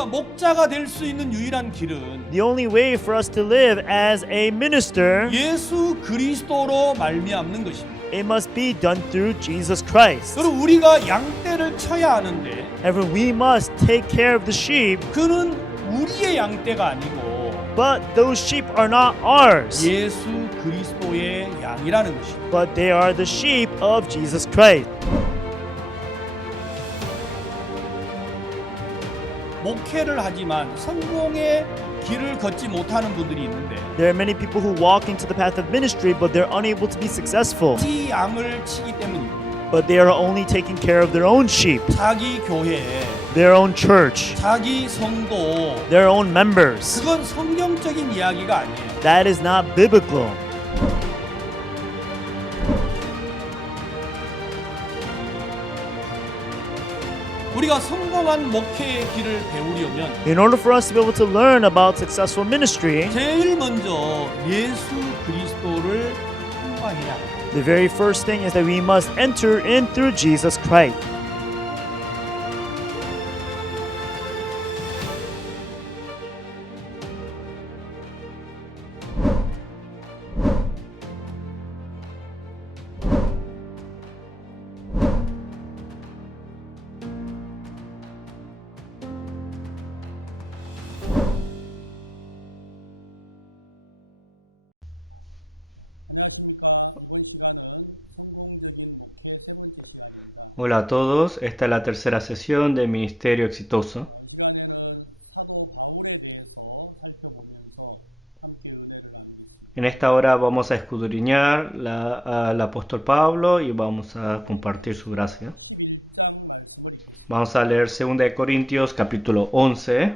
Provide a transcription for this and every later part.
우리가 목자가 될 수 있는 유일한 길은 The only way for us to live as a minister, 예수 그리스도로 말미암는 것입니다. it must be done through Jesus Christ. 그리고 우리가 양떼를 쳐야 하는데 However, we must take care of the sheep, 그는 우리의 양떼가 아니고 but those sheep are not ours, 예수 그리스도의 양이라는 것입니다. but they are the sheep of Jesus Christ. 목회를 하지만 성공의 길을 걷지 못하는 분들이 있는데 There are many people who walk into the path of ministry, but they're unable to be successful. 이 양을 치기 때문입니다. But they are only taking care of their own sheep, 자기 교회, their own church, 자기 성도, their own members. 그건 성경적인 이야기가 아니에요. That is not biblical. 우리가 성공한 목회의 길을 배우려면 In order for us to be able to learn about successful ministry, 제일 먼저 예수 그리스도를 통과해야 합니다. the very first thing is that we must enter in through Jesus Christ. Hola a todos, esta es la tercera sesión de Ministerio Exitoso. En esta hora vamos a escudriñar al apóstol Pablo y vamos a compartir su gracia. Vamos a leer 2 Corintios capítulo 11.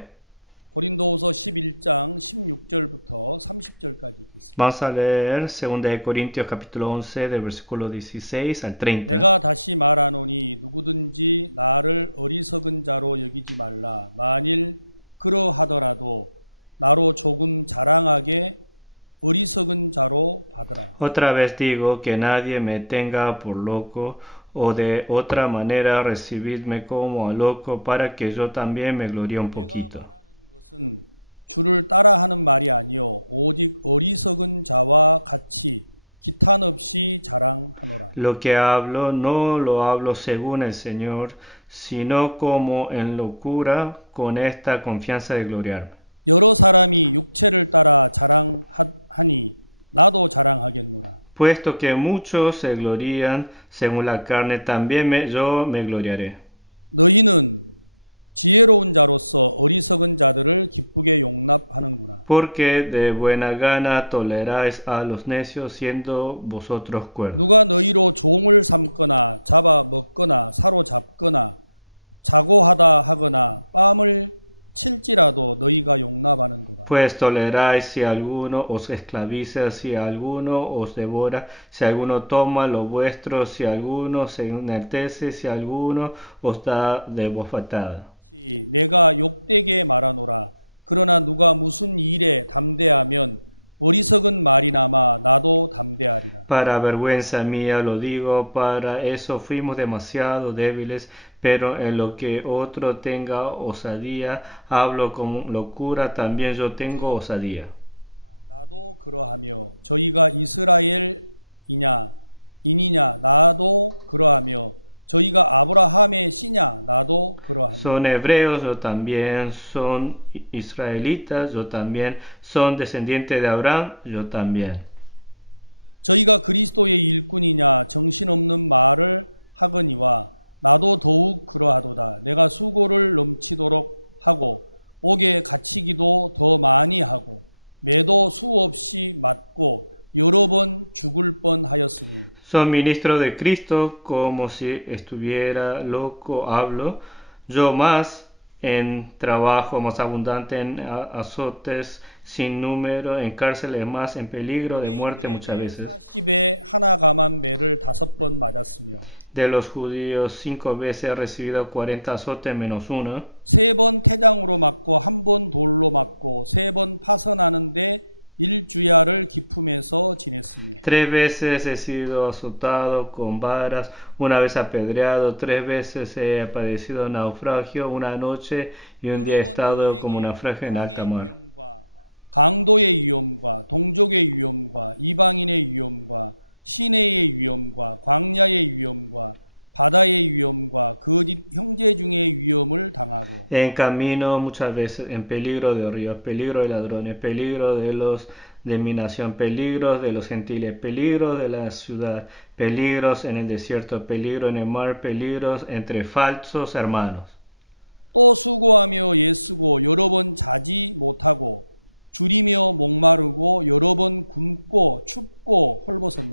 Vamos a leer 2 Corintios capítulo 11 del versículo 16 al 30. Otra vez digo que nadie me tenga por loco, o de otra manera recibidme como a loco, para que yo también me gloríe un poquito. Lo que hablo no lo hablo según el Señor, sino como en locura, con esta confianza de gloriarme. Puesto que muchos se glorían según la carne, también yo me gloriaré. Porque de buena gana toleráis a los necios, siendo vosotros cuerdos. Pues toleráis si alguno os esclaviza, si alguno os devora, si alguno toma lo vuestro, si alguno se enaltece, si alguno os da de bofetada. Para vergüenza mía lo digo, para eso fuimos demasiado débiles, pero en lo que otro tenga osadía, hablo con locura, también yo tengo osadía. Son hebreos, yo también, son israelitas, yo también, son descendientes de Abraham, yo también. Son ministros de Cristo, como si estuviera loco hablo, yo más en trabajo más abundante, en azotes sin número, en cárceles más, en peligro de muerte muchas veces. De los judíos 5 veces he recibido 40 azotes menos uno. 3 veces he sido azotado con varas, una vez apedreado, 3 veces he padecido naufragio, una noche y un día he estado como naufragio en alta mar. En camino muchas veces, en peligro de ríos, peligro de ladrones, peligro de los de mi nación, peligros de los gentiles, peligros de la ciudad, peligros en el desierto, peligro en el mar, peligros entre falsos hermanos.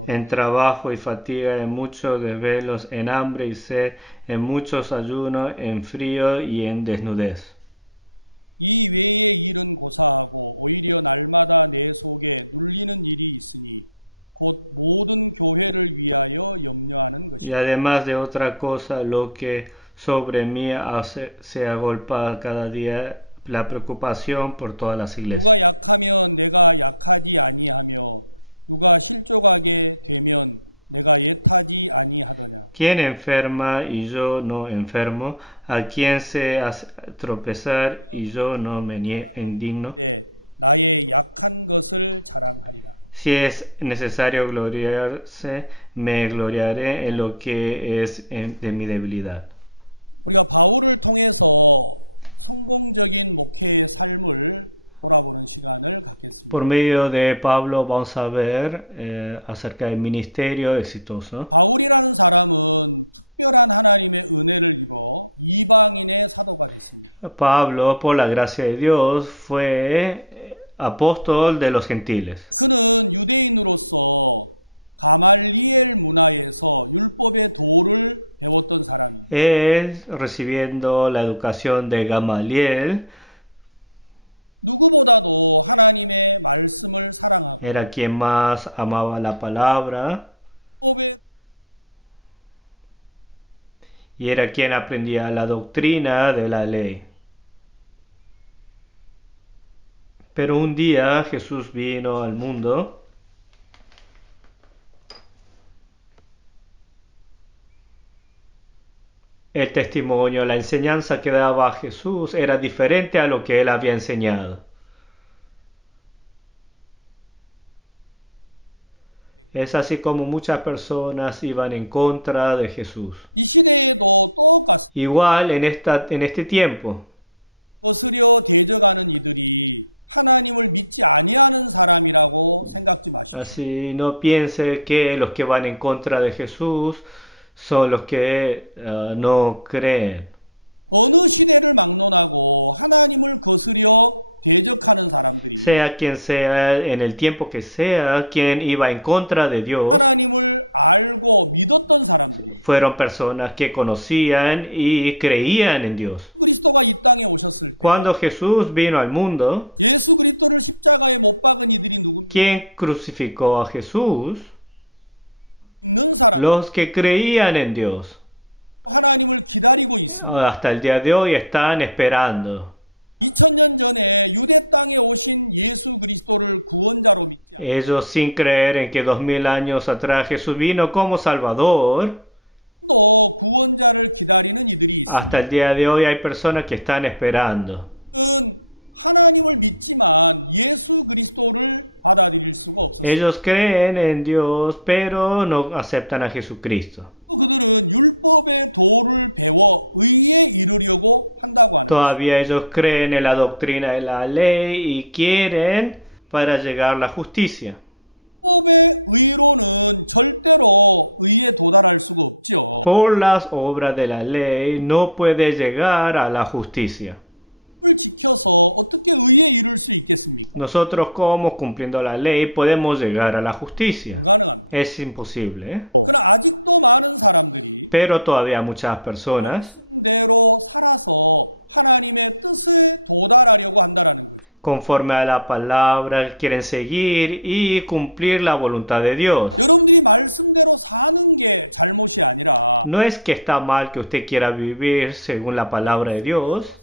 En trabajo y fatiga, en muchos desvelos, en hambre y sed, en muchos ayunos, en frío y en desnudez. Y además de otra cosa, lo que sobre mí se agolpa cada día la preocupación por todas las iglesias. ¿Quién enferma y yo no enfermo? ¿A quién se hace tropezar y yo no me indigno? Si es necesario gloriarse, me gloriaré en lo que es de mi debilidad. Por medio de Pablo vamos a ver acerca del ministerio exitoso. Pablo, por la gracia de Dios, fue apóstol de los gentiles. Él, recibiendo la educación de Gamaliel, era quien más amaba la palabra y era quien aprendía la doctrina de la ley. Pero un día Jesús vino al mundo el testimonio, la enseñanza que daba Jesús era diferente a lo que él había enseñado. Es así como muchas personas iban en contra de Jesús. Igual en este tiempo. Así no piense que los que van en contra de Jesús son los que no creen. Sea quien sea, en el tiempo que sea, quien iba en contra de Dios, fueron personas que conocían y creían en Dios. Cuando Jesús vino al mundo, ¿quién crucificó a Jesús? Los que creían en Dios. Hasta el día de hoy están esperando. Ellos, sin creer en que 2000 años atrás Jesús vino como Salvador, hasta el día de hoy hay personas que están esperando. Ellos creen en Dios, pero no aceptan a Jesucristo. Todavía ellos creen en la doctrina de la ley y quieren para llegar a la justicia. Por las obras de la ley no puede llegar a la justicia. Nosotros, como cumpliendo la ley, podemos llegar a la justicia. Es imposible, ¿eh? Pero todavía muchas personas conforme a la palabra quieren seguir y cumplir la voluntad de Dios. No es que está mal que usted quiera vivir según la palabra de Dios.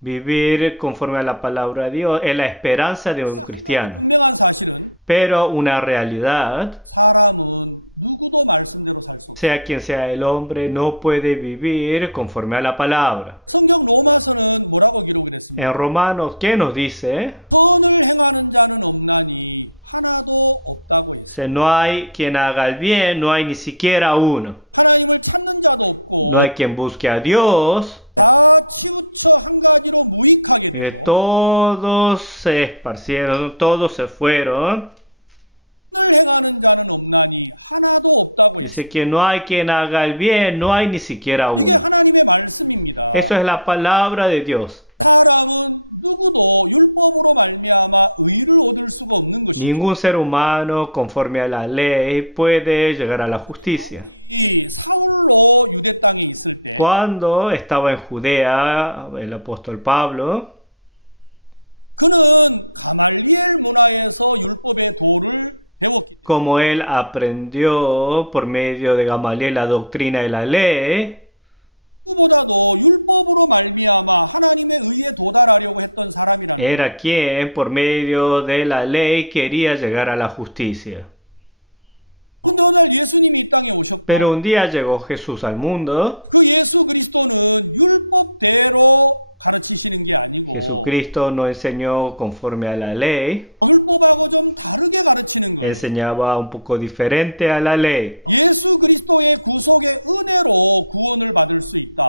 Vivir conforme a la palabra de Dios es la esperanza de un cristiano. Pero una realidad, sea quien sea el hombre, no puede vivir conforme a la palabra. En Romanos, ¿qué nos dice? No hay quien haga el bien, no hay ni siquiera uno. No hay quien busque a Dios. Todos se esparcieron, todos se fueron. Dice que no hay quien haga el bien, no hay ni siquiera uno. Eso es la palabra de Dios. Ningún ser humano, conforme a la ley, puede llegar a la justicia. Cuando estaba en Judea, el apóstol Pablo, como él aprendió por medio de Gamaliel la doctrina de la ley, era quien por medio de la ley quería llegar a la justicia. Pero un día llegó Jesús al mundo. Jesucristo no enseñó conforme a la ley. Enseñaba un poco diferente a la ley.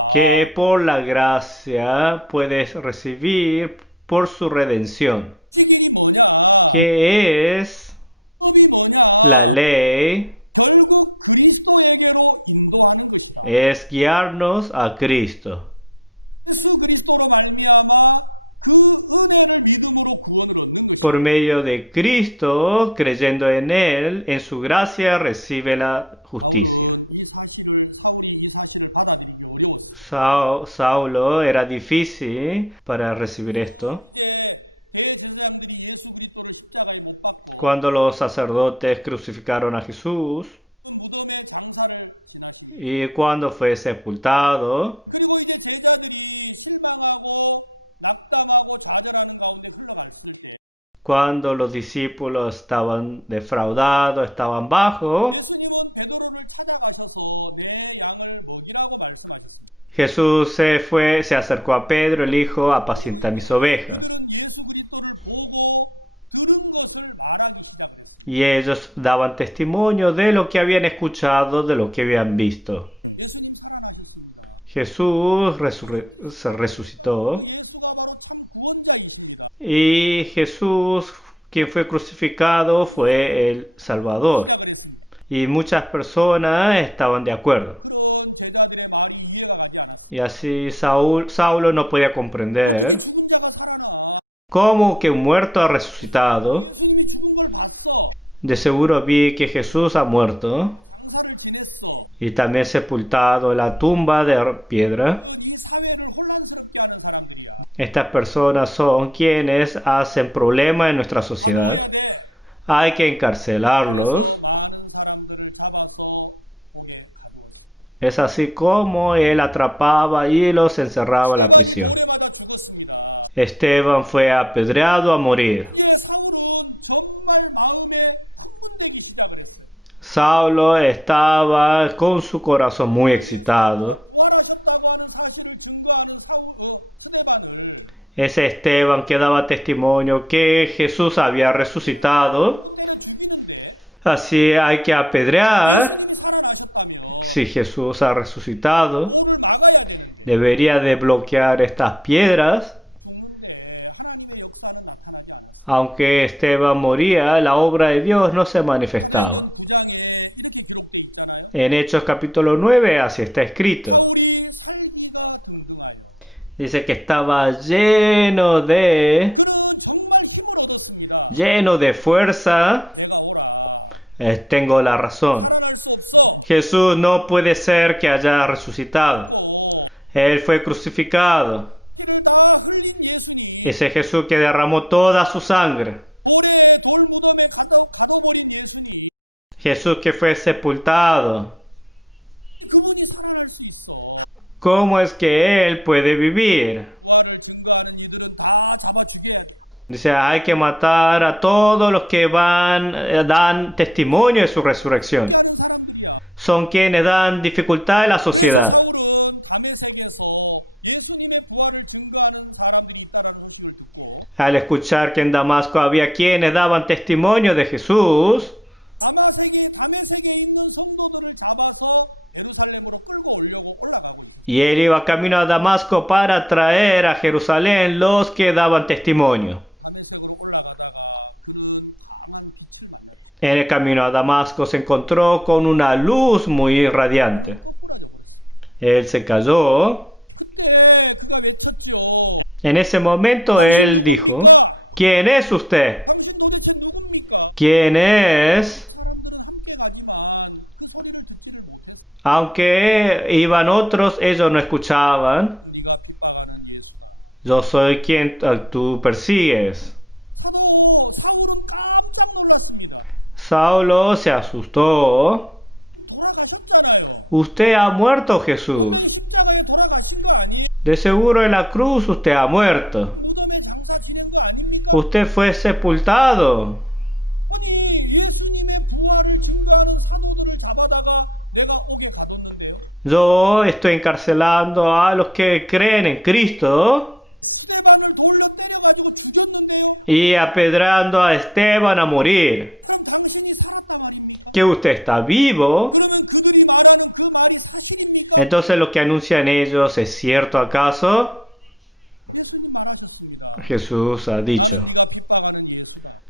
Que por la gracia puedes recibir por su redención. ¿Qué es la ley? Es guiarnos a Cristo. Por medio de Cristo, creyendo en Él, en su gracia recibe la justicia. Saulo era difícil para recibir esto. Cuando los sacerdotes crucificaron a Jesús y cuando fue sepultado, cuando los discípulos estaban defraudados, estaban bajo, Jesús se acercó a Pedro, el hijo, apacienta mis ovejas. Y ellos daban testimonio de lo que habían escuchado, de lo que habían visto. Jesús se resucitó. Y Jesús, quien fue crucificado, fue el Salvador. Y muchas personas estaban de acuerdo. Y así Saulo no podía comprender cómo que un muerto ha resucitado. De seguro vi que Jesús ha muerto y también sepultado en la tumba de piedra. Estas personas son quienes hacen problemas en nuestra sociedad. Hay que encarcelarlos. Es así como él atrapaba y los encerraba en la prisión. Esteban fue apedreado a morir. Saulo estaba con su corazón muy excitado. Ese Esteban que daba testimonio que Jesús había resucitado. Así hay que apedrear. Si Jesús ha resucitado, debería de bloquear estas piedras. Aunque Esteban moría, la obra de Dios no se manifestaba. En Hechos capítulo 9 así está escrito. Dice que estaba lleno de fuerza. Tengo la razón. Jesús no puede ser que haya resucitado. Él fue crucificado. Ese Jesús que derramó toda su sangre. Jesús que fue sepultado. ¿Cómo es que Él puede vivir? Dice, hay que matar a todos los que dan testimonio de su resurrección. Son quienes dan dificultad a la sociedad. Al escuchar que en Damasco había quienes daban testimonio de Jesús, y él iba camino a Damasco para traer a Jerusalén los que daban testimonio. En el camino a Damasco se encontró con una luz muy radiante. Él se cayó. En ese momento él dijo, ¿quién es usted? ¿Quién es? Aunque iban otros, ellos no escuchaban. Yo soy quien tú persigues. Saulo se asustó. Usted ha muerto, Jesús. De seguro en la cruz usted ha muerto. Usted fue sepultado. Yo estoy encarcelando a los que creen en Cristo y apedrando a Esteban a morir. Que usted está vivo. Entonces lo que anuncian ellos es cierto acaso. Jesús ha dicho,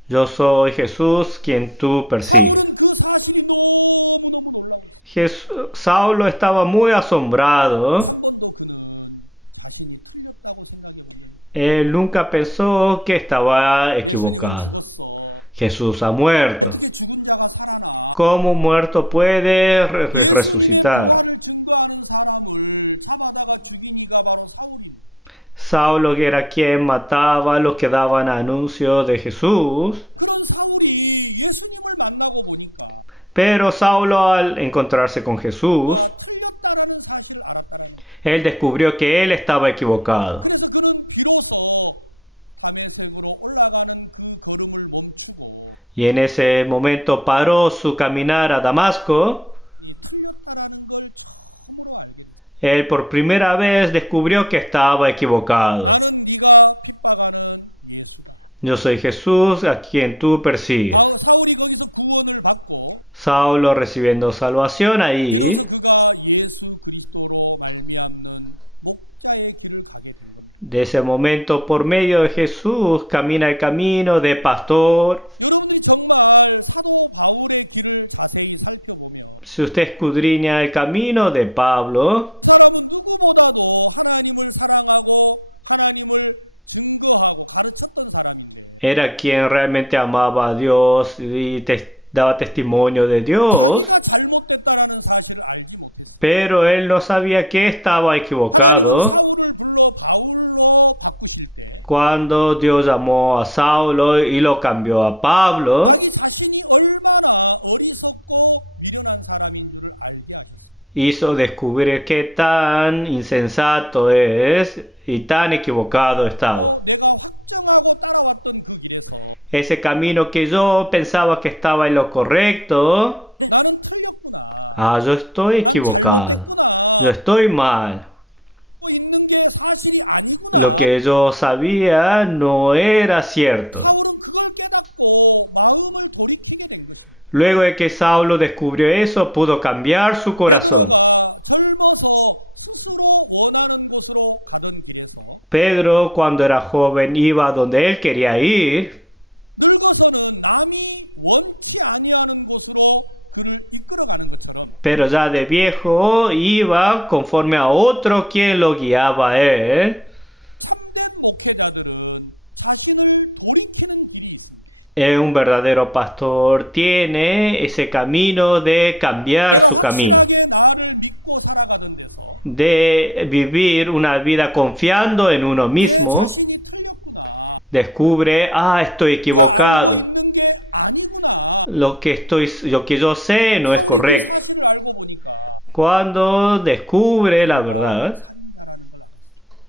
yo soy Jesús quien tú persigues. Saulo estaba muy asombrado. Él nunca pensó que estaba equivocado. Jesús ha muerto. ¿Cómo un muerto puede resucitar? Saulo era quien mataba a los que daban anuncio de Jesús. Pero Saulo, al encontrarse con Jesús, él descubrió que él estaba equivocado. Y en ese momento paró su caminar a Damasco. Él por primera vez descubrió que estaba equivocado. Yo soy Jesús a quien tú persigues. Saulo recibiendo salvación ahí. De ese momento, por medio de Jesús, camina el camino de pastor. Si usted escudriña el camino de Pablo, era quien realmente amaba a Dios y daba testimonio de Dios, pero él no sabía que estaba equivocado. Cuando Dios llamó a Saulo y lo cambió a Pablo, hizo descubrir qué tan insensato es y tan equivocado estaba. Ese camino que yo pensaba que estaba en lo correcto, yo estoy equivocado, yo estoy mal. Lo que yo sabía no era cierto. Luego de que Saulo descubrió eso, pudo cambiar su corazón. Pedro, cuando era joven, iba donde él quería ir. Pero ya de viejo iba conforme a otro quien lo guiaba a él. Un verdadero pastor tiene ese camino de cambiar su camino, de vivir una vida confiando en uno mismo. Descubre, estoy equivocado. Lo que yo sé no es correcto. Cuando descubre la verdad,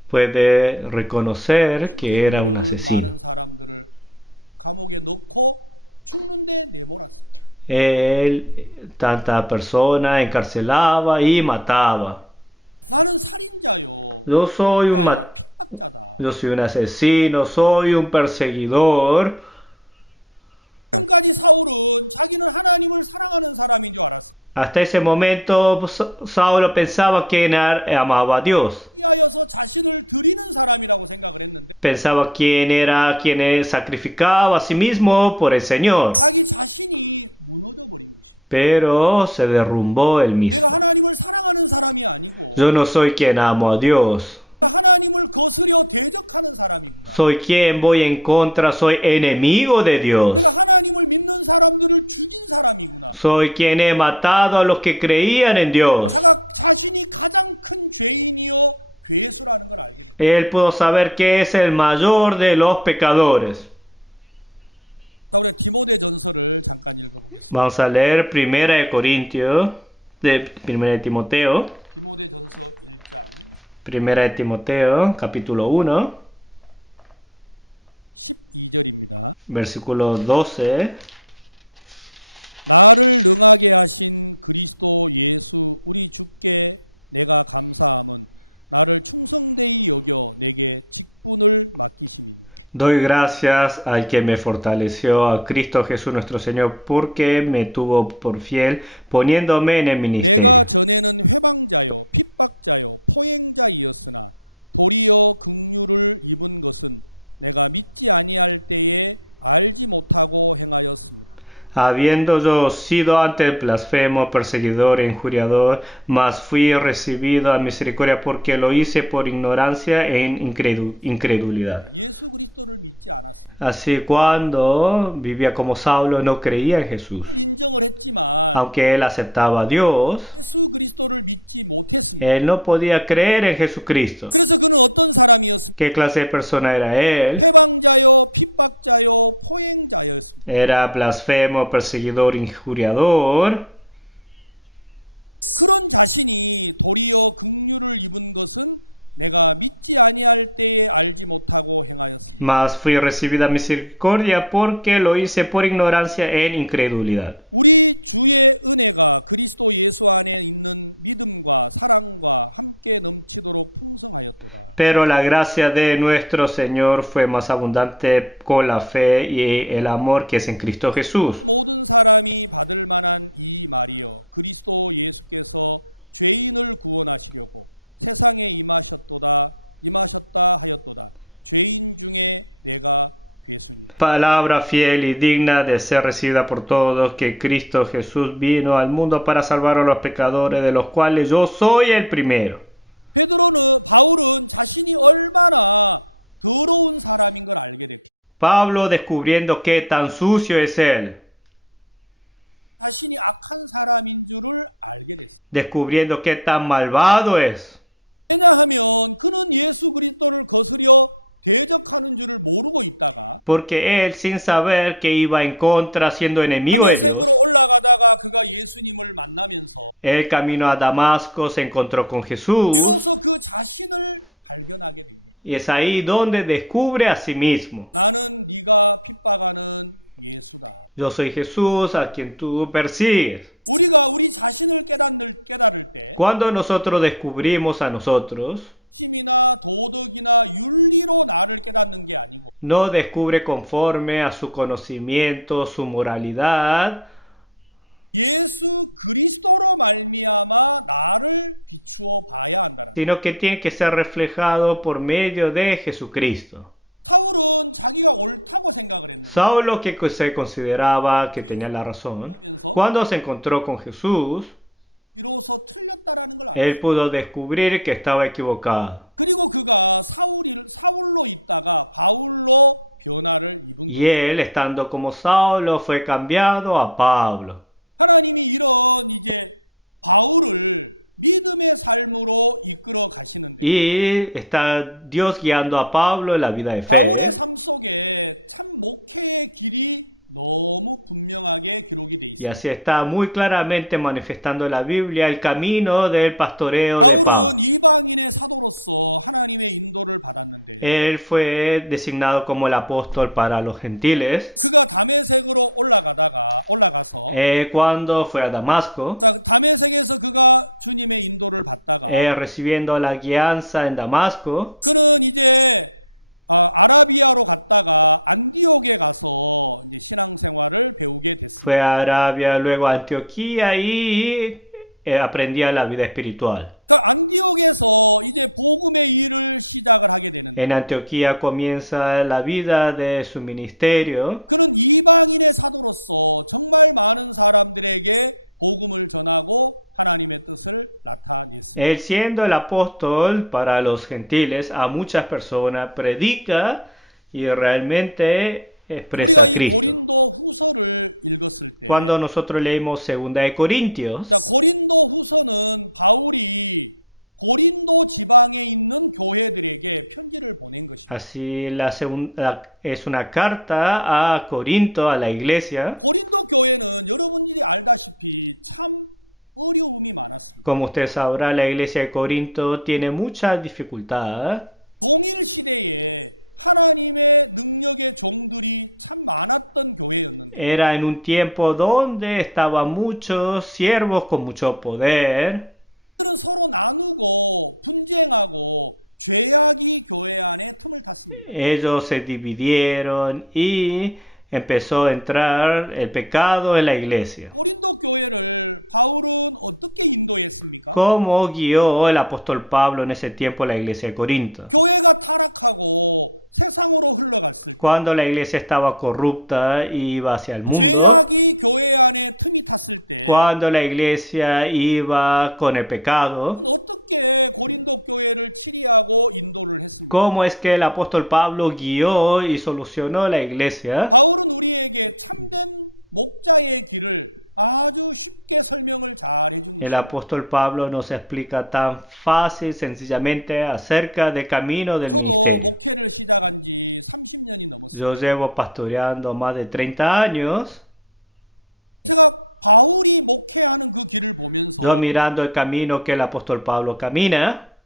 puede reconocer que era un asesino. Él, tanta persona, encarcelaba y mataba. Yo soy yo soy un asesino, soy un perseguidor. Hasta ese momento Saulo pensaba que amaba a Dios. Pensaba quién era quien sacrificaba a sí mismo por el Señor. Pero se derrumbó él mismo. Yo no soy quien amo a Dios. Soy quien voy en contra, soy enemigo de Dios. Soy quien he matado a los que creían en Dios. Él pudo saber que es el mayor de los pecadores. Vamos a leer 1 de Timoteo. 1 de Timoteo, capítulo 1, versículo 12. Doy gracias al que me fortaleció, a Cristo Jesús nuestro Señor, porque me tuvo por fiel, poniéndome en el ministerio. Habiendo yo sido antes blasfemo, perseguidor e injuriador, mas fui recibido a misericordia porque lo hice por ignorancia e incredulidad. Así cuando vivía como Saulo no creía en Jesús. Aunque él aceptaba a Dios, él no podía creer en Jesucristo. ¿Qué clase de persona era él? Era blasfemo, perseguidor, injuriador. Mas fui recibida misericordia porque lo hice por ignorancia e incredulidad. Pero la gracia de nuestro Señor fue más abundante con la fe y el amor que es en Cristo Jesús. Palabra fiel y digna de ser recibida por todos, que Cristo Jesús vino al mundo para salvar a los pecadores, de los cuales yo soy el primero. Pablo descubriendo qué tan sucio es él. Descubriendo qué tan malvado es. Porque él, sin saber que iba en contra, siendo enemigo de Dios, el camino a Damasco se encontró con Jesús. Y es ahí donde descubre a sí mismo. Yo soy Jesús a quien tú persigues. Cuando nosotros descubrimos a nosotros, no descubre conforme a su conocimiento, su moralidad, sino que tiene que ser reflejado por medio de Jesucristo. Saulo, que se consideraba que tenía la razón, cuando se encontró con Jesús, él pudo descubrir que estaba equivocado. Y él, estando como Saulo, fue cambiado a Pablo. Y está Dios guiando a Pablo en la vida de fe. Y así está muy claramente manifestando en la Biblia el camino del pastoreo de Pablo. Él fue designado como el apóstol para los gentiles. Cuando fue a Damasco, recibiendo la guianza en Damasco, fue a Arabia, luego a Antioquía y aprendía la vida espiritual. En Antioquía comienza la vida de su ministerio. Él, siendo el apóstol para los gentiles, a muchas personas predica y realmente expresa a Cristo. Cuando nosotros leemos 2 de Corintios, así es una carta a Corinto, a la iglesia. Como usted sabrá, la iglesia de Corinto tiene mucha dificultad. Era en un tiempo donde estaban muchos siervos con mucho poder. Ellos se dividieron y empezó a entrar el pecado en la iglesia. ¿Cómo guió el apóstol Pablo en ese tiempo la iglesia de Corinto? Cuando la iglesia estaba corrupta y iba hacia el mundo, cuando la iglesia iba con el pecado, ¿cómo es que el apóstol Pablo guió y solucionó la iglesia? El apóstol Pablo nos explica tan fácil, sencillamente, acerca del camino del ministerio. Yo llevo pastoreando más de 30 años. Yo mirando el camino que el apóstol Pablo camina.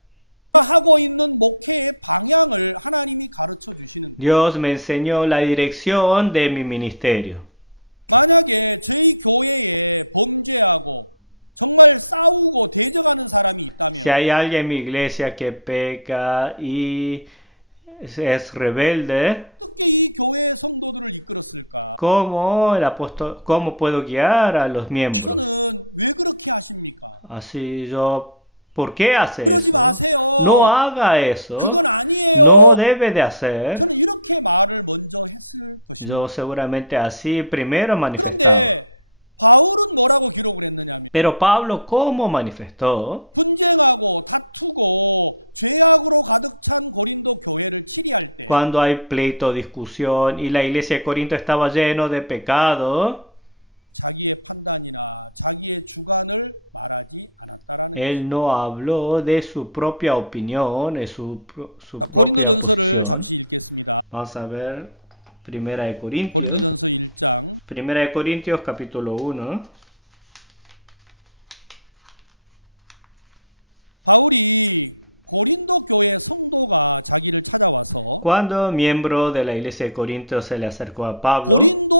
Dios me enseñó la dirección de mi ministerio. Si hay alguien en mi iglesia que peca y es rebelde, ¿cómo puedo guiar a los miembros? ¿Por qué hace eso? No haga eso. No debe de hacer. Yo seguramente así primero manifestaba. Pero Pablo, ¿cómo manifestó? Cuando hay pleito, discusión y la iglesia de Corinto estaba lleno de pecado, él no habló de su propia opinión, de su propia posición. Vamos a ver Primera de Corintios. Primera de Corintios capítulo 1. Cuando miembro de la iglesia de Corinto se le acercó a Pablo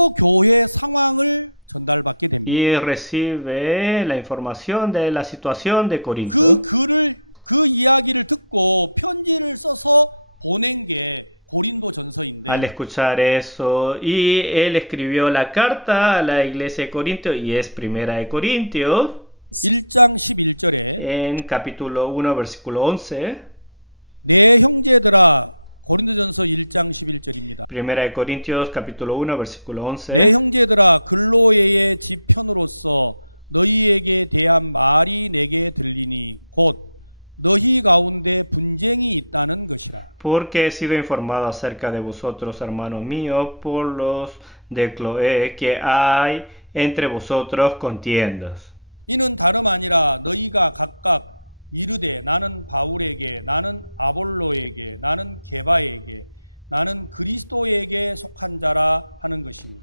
y recibe la información de la situación de Corinto, al escuchar eso, y él escribió la carta a la iglesia de Corinto, y es Primera de Corintios, en capítulo 1, versículo 11. Primera de Corintios, capítulo 1, versículo 11. Porque he sido informado acerca de vosotros, hermanos míos, por los de Cloé, que hay entre vosotros contiendas.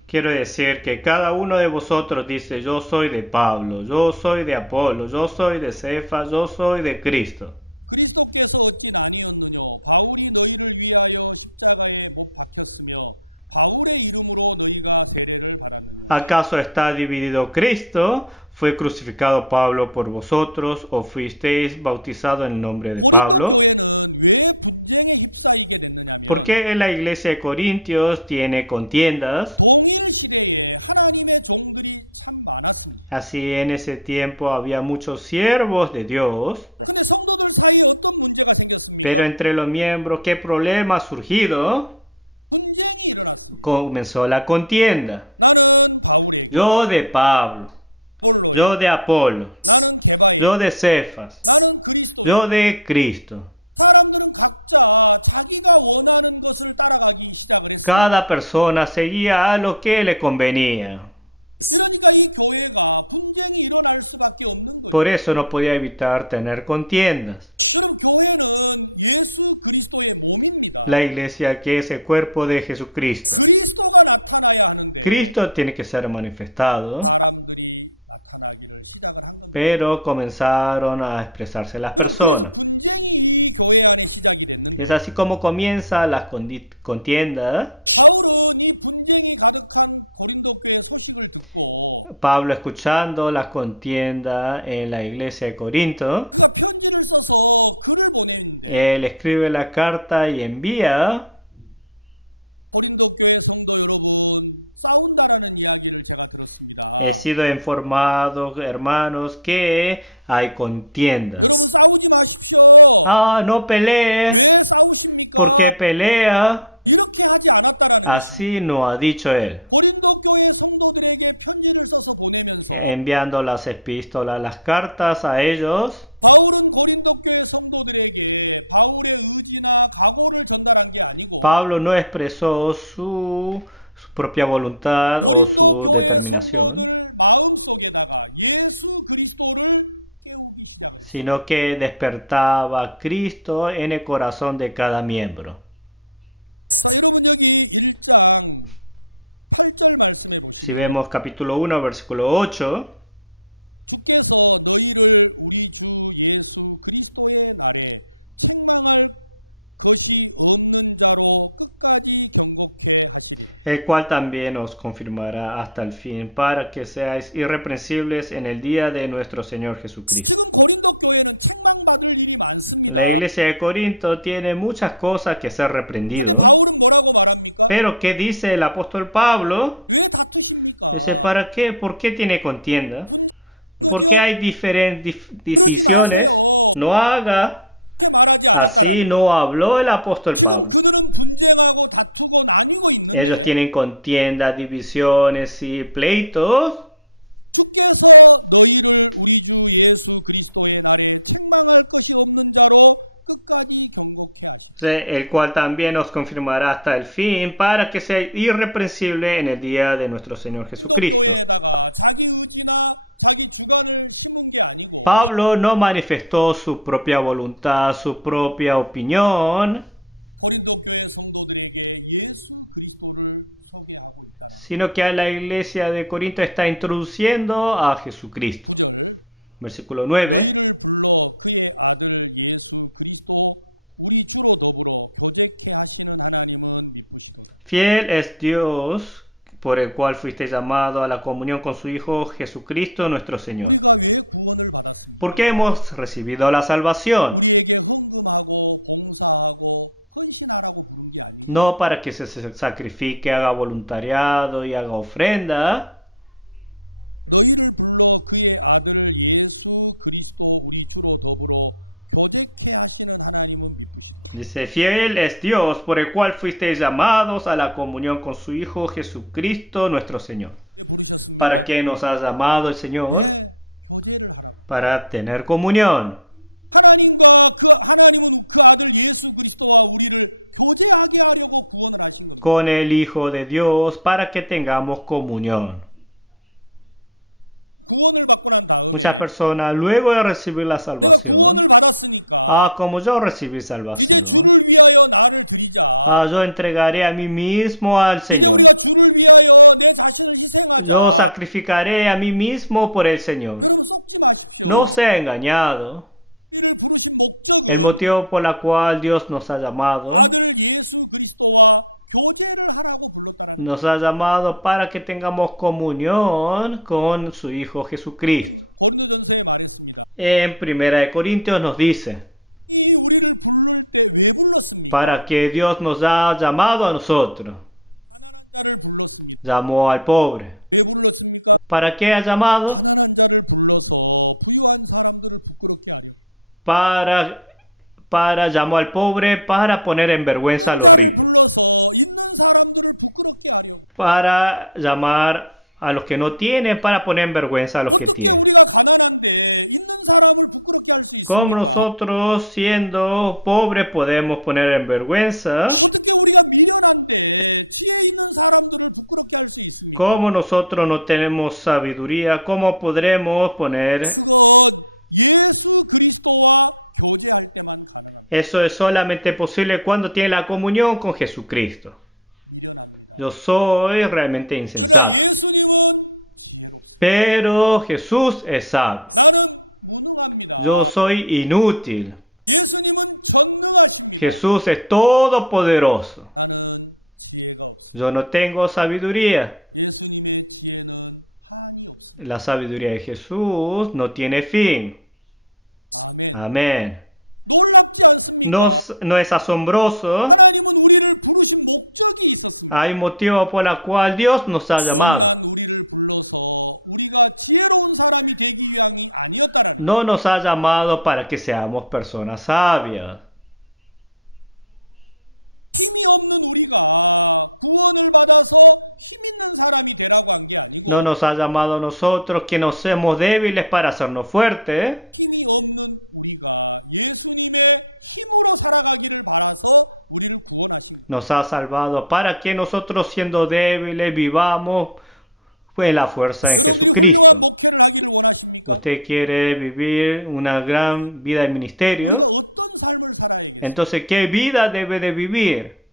Quiero decir que cada uno de vosotros dice, yo soy de Pablo, yo soy de Apolo, yo soy de Cefas, yo soy de Cristo. ¿Acaso está dividido Cristo? ¿Fue crucificado Pablo por vosotros o fuisteis bautizados en el nombre de Pablo? ¿Por qué la iglesia de Corintios tiene contiendas? Así en ese tiempo había muchos siervos de Dios, pero entre los miembros, ¿qué problema ha surgido? Comenzó la contienda. Yo de Pablo, yo de Apolo, yo de Cefas, yo de Cristo. Cada persona seguía a lo que le convenía. Por eso no podía evitar tener contiendas. La iglesia, que es el cuerpo de Jesucristo. Cristo tiene que ser manifestado, pero comenzaron a expresarse las personas. Y es así como comienza la contienda. Pablo, escuchando la contienda en la iglesia de Corinto, él escribe la carta y envía. He sido informado, hermanos, que hay contiendas. No pelee, porque pelea. Así no ha dicho él. Enviando las epístolas, las cartas a ellos. Pablo no expresó su propia voluntad o su determinación, sino que despertaba a Cristo en el corazón de cada miembro. Si vemos capítulo 1, versículo 8, el cual también os confirmará hasta el fin, para que seáis irreprensibles en el día de nuestro Señor Jesucristo. La iglesia de Corinto tiene muchas cosas que ser reprendido, pero ¿qué dice el apóstol Pablo? Dice, ¿para qué? ¿Por qué tiene contienda? ¿Por qué hay diferentes divisiones? No haga así, no habló el apóstol Pablo. Ellos tienen contiendas, divisiones y pleitos. El cual también os confirmará hasta el fin, para que sea irreprensible en el día de nuestro Señor Jesucristo. Pablo no manifestó su propia voluntad, su propia opinión, sino que a la iglesia de Corinto está introduciendo a Jesucristo. Versículo 9. Fiel es Dios, por el cual fuiste llamado a la comunión con su Hijo Jesucristo nuestro Señor. Porque hemos recibido la salvación. No para que se sacrifique, haga voluntariado y haga ofrenda. Dice, fiel es Dios, por el cual fuisteis llamados a la comunión con su Hijo Jesucristo nuestro Señor. ¿Para qué nos ha llamado el Señor? Para tener comunión. Con el Hijo de Dios, para que tengamos comunión. Muchas personas, luego de recibir la salvación, como yo recibí salvación, yo entregaré a mí mismo al Señor. Yo sacrificaré a mí mismo por el Señor. No sea engañado. El motivo por el cual Dios nos ha llamado nos ha llamado para que tengamos comunión con su Hijo Jesucristo. En 1 Corintios nos dice, para que Dios nos ha llamado a nosotros. Llamó al pobre. ¿Para qué ha llamado? Llamó al pobre para poner en vergüenza a los ricos. Para llamar a los que no tienen, para poner en vergüenza a los que tienen. Como nosotros, siendo pobres, podemos poner en vergüenza. Como nosotros no tenemos sabiduría, ¿cómo podremos poner? Eso es solamente posible cuando tiene la comunión con Jesucristo. Yo soy realmente insensato. Pero Jesús es sabio. Yo soy inútil. Jesús es todopoderoso. Yo no tengo sabiduría. La sabiduría de Jesús no tiene fin. Amén. ¿No es asombroso? Hay un motivo por el cual Dios nos ha llamado. No nos ha llamado para que seamos personas sabias. No nos ha llamado a nosotros que nos seamos débiles para hacernos fuertes. Nos ha salvado para que nosotros, siendo débiles, vivamos en la fuerza en Jesucristo. ¿Usted quiere vivir una gran vida de ministerio? Entonces, ¿qué vida debe de vivir?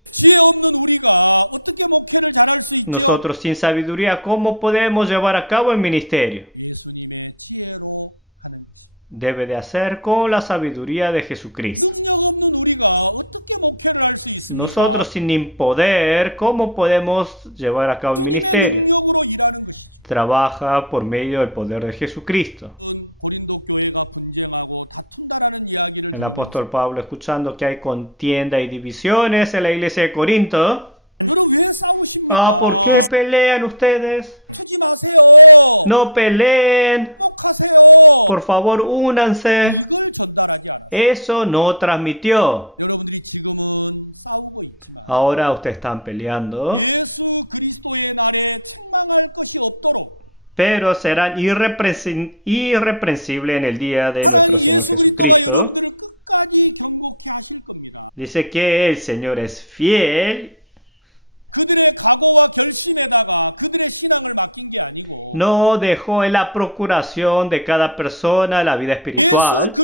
Nosotros sin sabiduría, ¿cómo podemos llevar a cabo el ministerio? Debe de hacer con la sabiduría de Jesucristo. Nosotros sin poder, ¿cómo podemos llevar a cabo el ministerio? Trabaja por medio del poder de Jesucristo. El apóstol Pablo, escuchando que hay contienda y divisiones en la iglesia de Corinto. ¿Por qué pelean ustedes? No peleen. Por favor, únanse. Eso no transmitió. Ahora ustedes están peleando. Pero serán irreprensibles en el día de nuestro Señor Jesucristo. Dice que el Señor es fiel. No dejó en la procuración de cada persona la vida espiritual,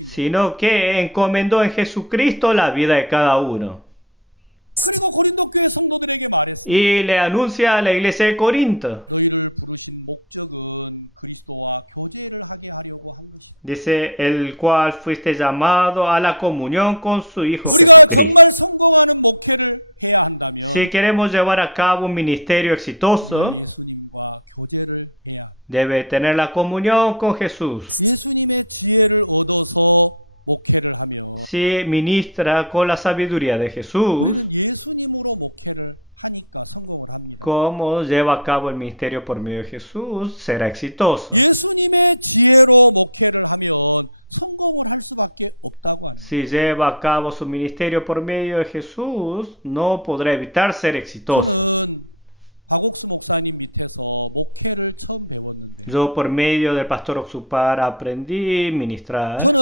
sino que encomendó en Jesucristo la vida de cada uno. Y le anuncia a la iglesia de Corinto. Dice, el cual fuiste llamado a la comunión con su Hijo Jesucristo. Si queremos llevar a cabo un ministerio exitoso, debe tener la comunión con Jesús. Si ministra con la sabiduría de Jesús, ¿cómo lleva a cabo el ministerio por medio de Jesús? Será exitoso. Si lleva a cabo su ministerio por medio de Jesús, no podrá evitar ser exitoso. Yo por medio del pastor Oxupar aprendí a ministrar.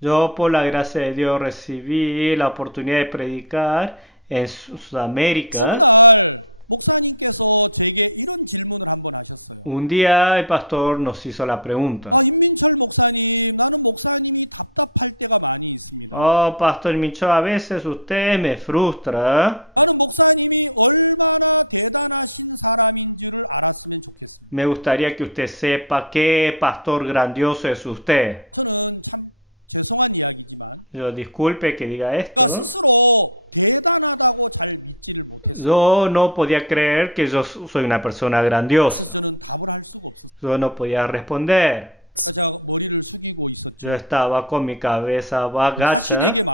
Yo por la gracia de Dios recibí la oportunidad de predicar en Sudamérica. Un día el pastor nos hizo la pregunta. Pastor Micho, a veces usted me frustra. Me gustaría que usted sepa qué pastor grandioso es usted. Yo disculpe que diga esto. Yo no podía creer que yo soy una persona grandiosa. Yo no podía responder. Yo estaba con mi cabeza agacha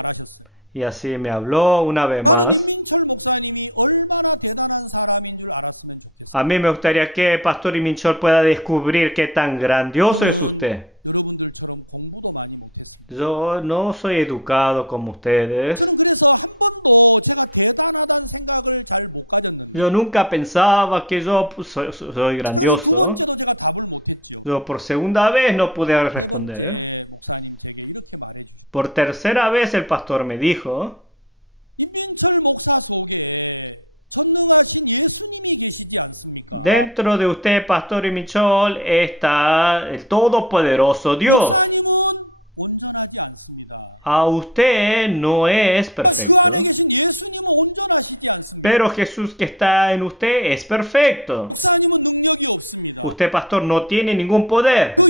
y así me habló una vez más. A mí me gustaría que Pastor Iminchol pueda descubrir qué tan grandioso es usted. Yo no soy educado como ustedes. Yo nunca pensaba que yo soy grandioso. Yo por segunda vez no pude responder. Por tercera vez el pastor me dijo: dentro de usted, Pastor Iminchol, está el todopoderoso Dios. A usted no es perfecto, pero Jesús que está en usted es perfecto. Usted, pastor, no tiene ningún poder,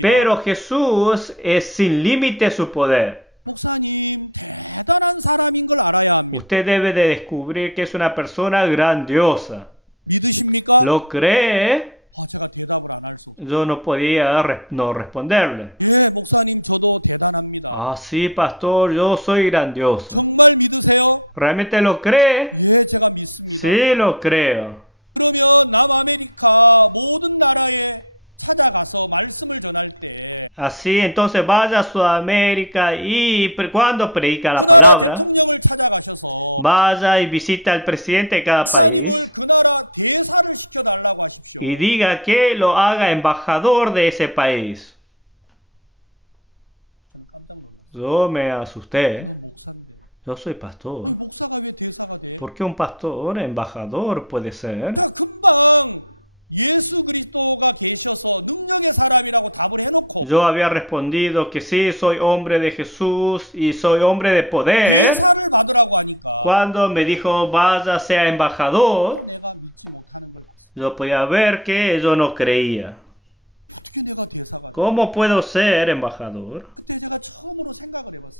pero Jesús es sin límite su poder. Usted debe de descubrir que es una persona grandiosa. ¿Lo cree? Yo no podía no responderle. Ah, sí, pastor, yo soy grandioso. ¿Realmente lo cree? Sí, lo creo. Así, entonces vaya a Sudamérica y cuando predica la palabra, vaya y visita al presidente de cada país y diga que lo haga embajador de ese país. Yo me asusté. Yo soy pastor. ¿Por qué un pastor embajador puede ser? Yo había respondido que sí, soy hombre de Jesús y soy hombre de poder. Cuando me dijo vaya, sea embajador, yo podía ver que yo no creía. ¿Cómo puedo ser embajador?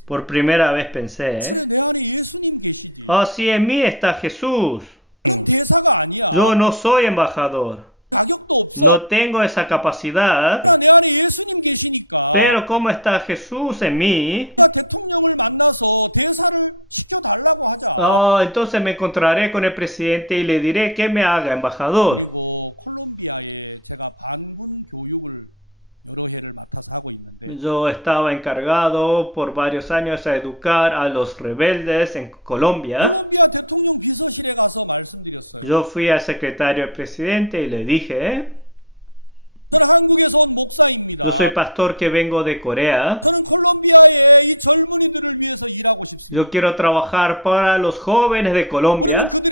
Por primera vez pensé, oh, sí, en mí está Jesús. Yo no soy embajador. No tengo esa capacidad. Pero ¿cómo está Jesús en mí? Oh, entonces me encontraré con el presidente y le diré que me haga embajador. Yo estaba encargado por varios años a educar a los rebeldes en Colombia. Yo fui al secretario del presidente y le dije: yo soy pastor que vengo de Corea. Yo quiero trabajar para los jóvenes de Colombia.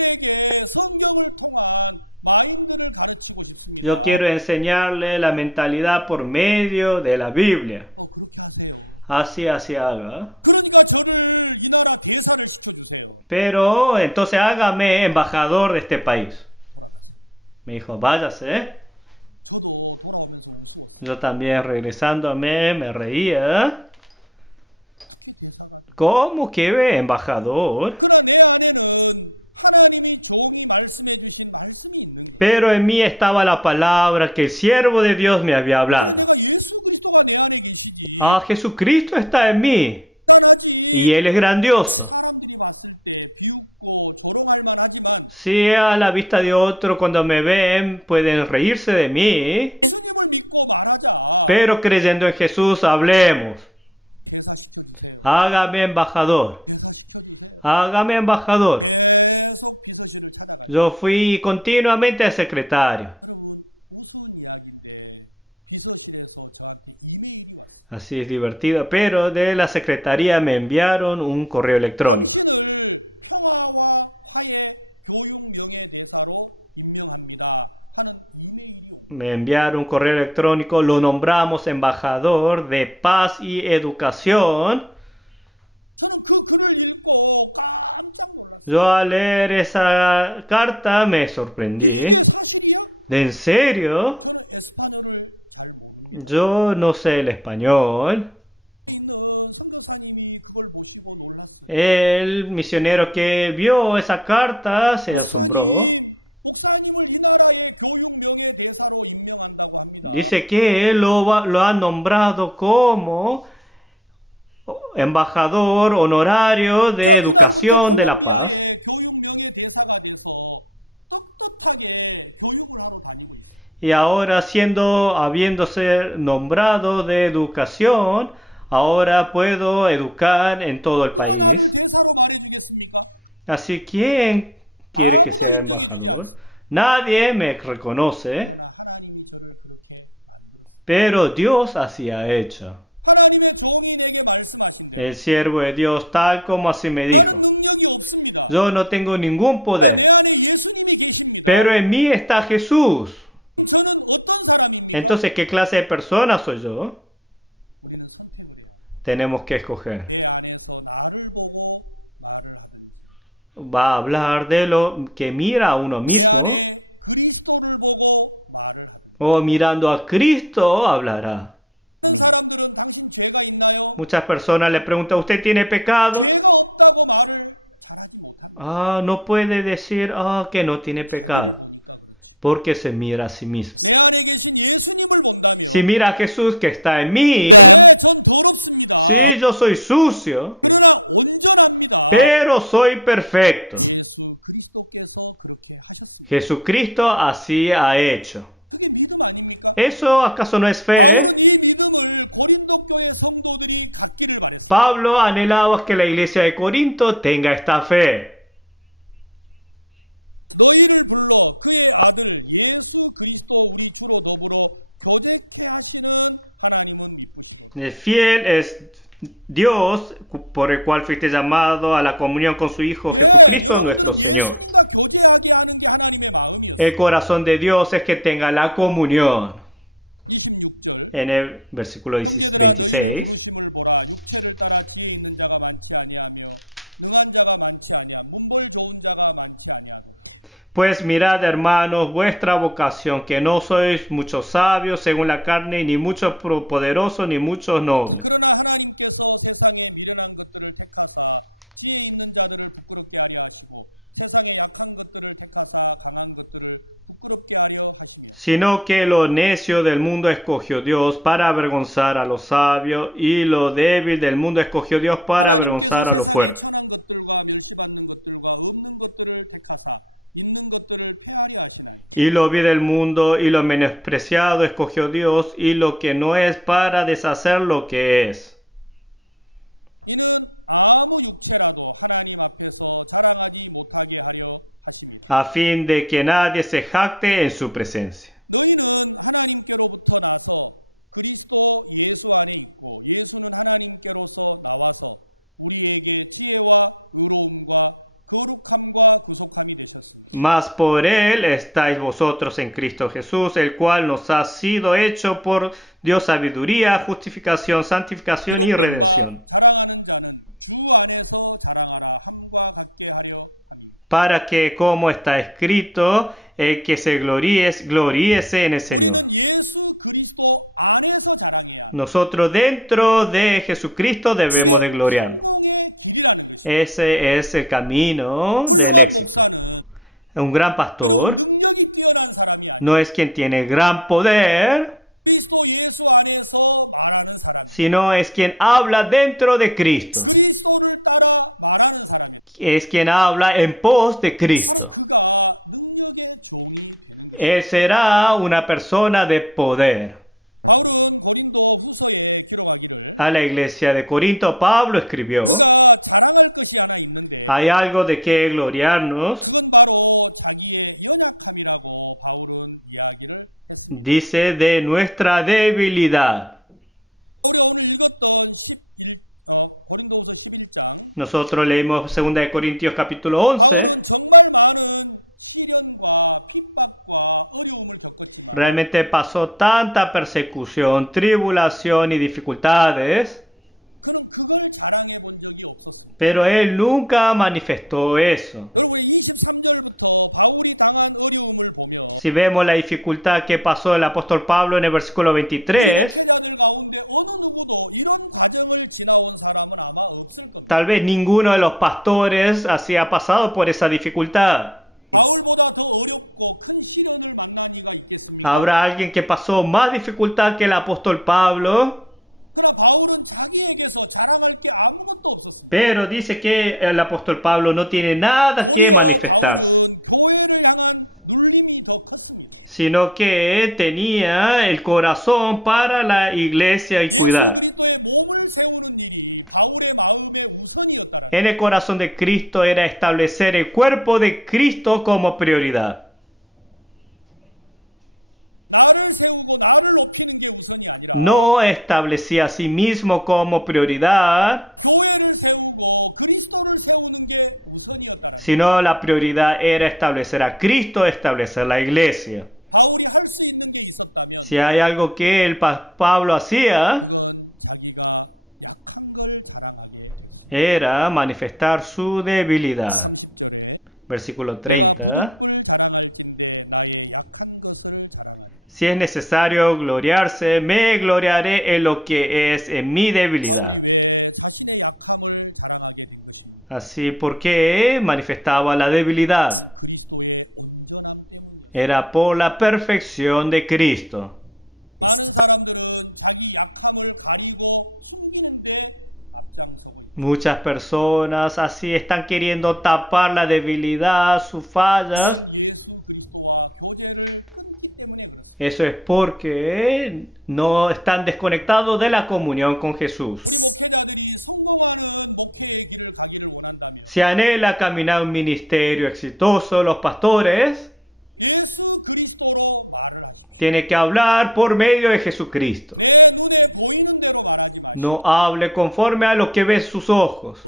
Yo quiero enseñarle la mentalidad por medio de la Biblia. Así haga. Pero entonces hágame embajador de este país. Me dijo, váyase. Yo también regresándome me reía. ¿Cómo que embajador? Pero en mí estaba la palabra que el siervo de Dios me había hablado. Ah, Jesucristo está en mí. Y Él es grandioso. Si a la vista de otro cuando me ven pueden reírse de mí. Pero creyendo en Jesús hablemos. Hágame embajador. Hágame embajador. Yo fui continuamente al secretario. Así es divertido, pero de la secretaría me enviaron un correo electrónico. Me enviaron un correo electrónico, lo nombramos embajador de paz y educación. Yo al leer esa carta me sorprendí. ¿De en serio? Yo no sé el español. El misionero que vio esa carta se asombró. Dice que él lo ha nombrado como embajador honorario de educación de la paz. Y ahora habiéndose nombrado de educación, ahora puedo educar en todo el país. Así, ¿quién quiere que sea embajador? Nadie me reconoce, pero Dios así ha hecho. El siervo de Dios, tal como así me dijo. Yo no tengo ningún poder, pero en mí está Jesús. Entonces, ¿qué clase de persona soy yo? Tenemos que escoger. ¿Va a hablar de lo que mira a uno mismo? ¿O mirando a Cristo hablará? Muchas personas le preguntan, ¿usted tiene pecado? No puede decir que no tiene pecado, porque se mira a sí mismo. Si mira a Jesús que está en mí, sí, yo soy sucio, pero soy perfecto. Jesucristo así ha hecho. ¿Eso acaso no es fe? Pablo anhelaba que la iglesia de Corinto tenga esta fe. El fiel es Dios, por el cual fuiste llamado a la comunión con su Hijo Jesucristo, nuestro Señor. El corazón de Dios es que tenga la comunión. En el versículo 26. Pues mirad, hermanos, vuestra vocación, que no sois muchos sabios según la carne, ni muchos poderosos, ni muchos nobles. Sino que lo necio del mundo escogió Dios para avergonzar a los sabios, y lo débil del mundo escogió Dios para avergonzar a los fuertes. Y lo vil del mundo y lo menospreciado escogió Dios, y lo que no es para deshacer lo que es, a fin de que nadie se jacte en su presencia. Mas por él estáis vosotros en Cristo Jesús, el cual nos ha sido hecho por Dios sabiduría, justificación, santificación y redención. Para que, como está escrito, el que se gloríese en el Señor. Nosotros dentro de Jesucristo debemos de gloriarnos. Ese es el camino del éxito. Un gran pastor no es quien tiene gran poder, sino es quien habla dentro de Cristo. Es quien habla en pos de Cristo. Él será una persona de poder. A la iglesia de Corinto, Pablo escribió, hay algo de qué gloriarnos. Dice, de nuestra debilidad. Nosotros leímos 2 Corintios capítulo 11. Realmente pasó tanta persecución, tribulación y dificultades, pero él nunca manifestó eso. Si vemos la dificultad que pasó el apóstol Pablo en el versículo 23, tal vez ninguno de los pastores así ha pasado por esa dificultad. ¿Habrá alguien que pasó más dificultad que el apóstol Pablo? Pero dice que el apóstol Pablo no tiene nada que manifestarse, sino que tenía el corazón para la iglesia y cuidar. En el corazón de Cristo era establecer el cuerpo de Cristo como prioridad. No establecía a sí mismo como prioridad, sino la prioridad era establecer a Cristo, establecer la iglesia. Si hay algo que el Pablo hacía, era manifestar su debilidad. Versículo 30. Si es necesario gloriarse, me gloriaré en lo que es en mi debilidad. Así, ¿por qué manifestaba la debilidad? Era por la perfección de Cristo. Muchas personas así están queriendo tapar la debilidad, sus fallas. Eso es porque no están desconectados de la comunión con Jesús. Si anhela caminar un ministerio exitoso, los pastores tienen que hablar por medio de Jesucristo. No hable conforme a lo que ve sus ojos,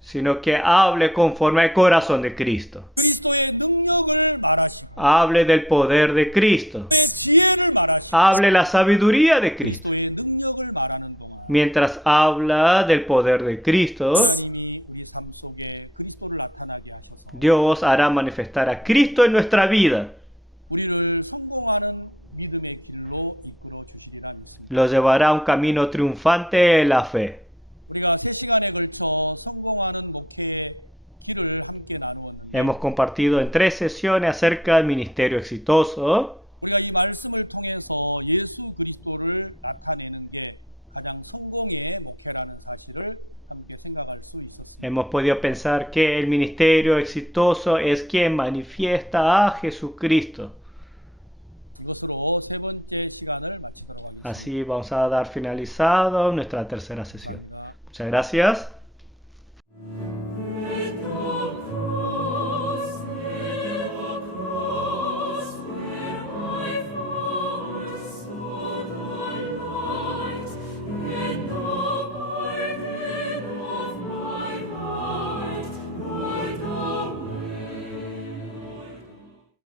sino que hable conforme al corazón de Cristo. Hable del poder de Cristo. Hable la sabiduría de Cristo. Mientras habla del poder de Cristo, Dios hará manifestar a Cristo en nuestra vida. Lo llevará a un camino triunfante en la fe. Hemos compartido en 3 sesiones acerca del ministerio exitoso. Hemos podido pensar que el ministerio exitoso es quien manifiesta a Jesucristo. Así vamos a dar finalizado nuestra tercera sesión. Muchas gracias.